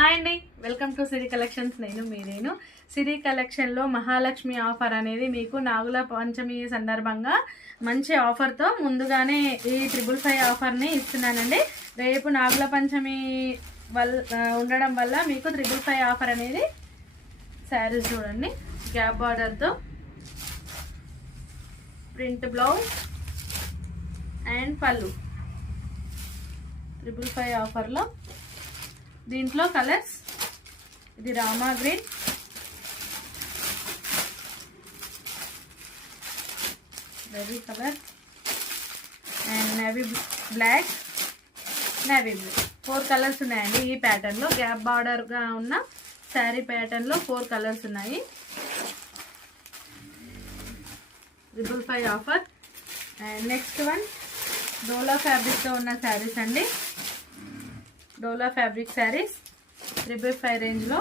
Hi అండి, welcome to Siri collections. నేను మీరేను. సిరి కలెక్షన్లో మహాలక్ష్మి ఆఫర్ అనేది మీకు నాగుల పంచమి సందర్భంగా మంచి ఆఫర్తో ముందుగానే ఈ 555 ఆఫర్ని ఇస్తున్నానండి. రేపు నాగుల పంచమి ఉండడం వల్ల మీకు 555 ఆఫర్ అనేది శారీస్ చూడండి. గ్యాప్ బార్డర్తో ప్రింట్ బ్లౌజ్ అండ్ పళ్ళు 555 ఆఫర్లో. దీంట్లో కలర్స్, ఇది రామా green, berry colour and navy black, navy blue. 4 colours ఉన్నాయండి ఈ ప్యాటర్న్లో. గ్యాప్ బార్డర్గా ఉన్న శారీ ప్యాటర్న్లో 4 కలర్స్ ఉన్నాయి. 555 ఆఫర్. అండ్ నెక్స్ట్ వన్ డోలా ఫ్యాబ్రిక్తో ఉన్న శారీస్ అండి. డోలా ఫ్యాబ్రిక్ శారీస్ 555 రేంజ్లో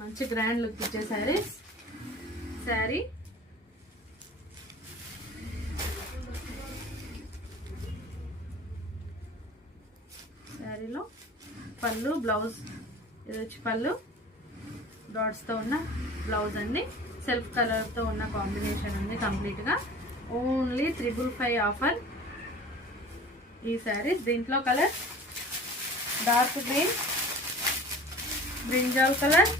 మంచి గ్రాండ్ లుక్ ఇచ్చే శారీస్. శారీలో పళ్ళు, బ్లౌజ్, ఇది వచ్చి పళ్ళు డాట్స్తో ఉన్న బ్లౌజ్ అండి. సెల్ఫ్ కలర్తో ఉన్న కాంబినేషన్ ఉంది కంప్లీట్గా. ఓన్లీ 555 ఆఫర్ ఈ శారీస్. దీంట్లో colour dark green, brinjal colour,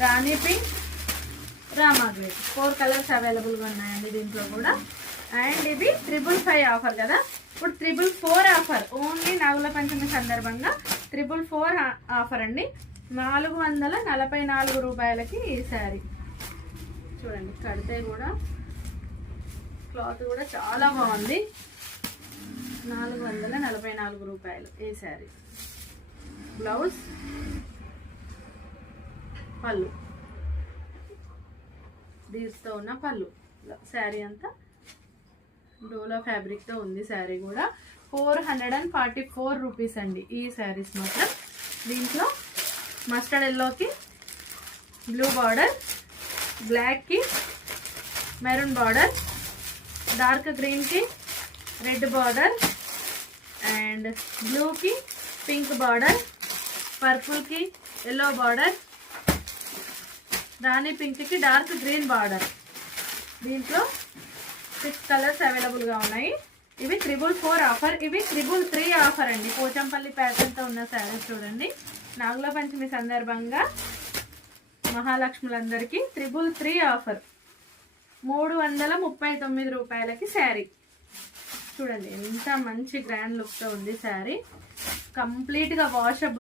rani pink, rama green. 4 colours అవైలబుల్గా ఉన్నాయండి దీంట్లో కూడా. అండ్ ఇది 555 ఆఫర్ కదా. ఇప్పుడు 444 ఆఫర్ ఓన్లీ నాగుల పంచమి సందర్భంగా 444 ఆఫర్ అండి. 444 రూపాయలకి ఈ శారీ చూడండి. కడితే కూడా క్లాత్ కూడా చాలా బాగుంది. 444 రూపాయలు ఈ శారీ. బ్లౌజ్, పళ్ళు, దీస్తో ఉన్న పళ్ళు. శారీ అంతా డోలా ఫ్యాబ్రిక్తో ఉంది. శారీ కూడా 444 రూపీస్ అండి ఈ శారీస్ మాత్రం. దీంట్లో మస్టర్డ్ ఎల్లోకి బ్లూ బార్డర్, బ్లాక్కి మెరూన్ బార్డర్, డార్క్ గ్రీన్కి రెడ్ బార్డర్ అండ్ బ్లూకి పింక్ బార్డర్, పర్పుల్కి ఎల్లో బార్డర్, రాణి పింక్కి డార్క్ గ్రీన్ బార్డర్. దీంట్లో 6 కలర్స్ అవైలబుల్గా ఉన్నాయి. ఇవి 444 ఆఫర్. ఇవి 333 ఆఫర్ అండి. పోచంపల్లి ప్యాటర్న్తో ఉన్న శారీస్ చూడండి. నాగుల పంచమి సందర్భంగా మహాలక్ష్ములందరికీ 333 ఆఫర్. 339 రూపాయలకి శారీ చూడండి. ఎంత మంచి గ్రాండ్ లుక్తో ఉంది శారీ. కంప్లీట్గా వాషబుల్.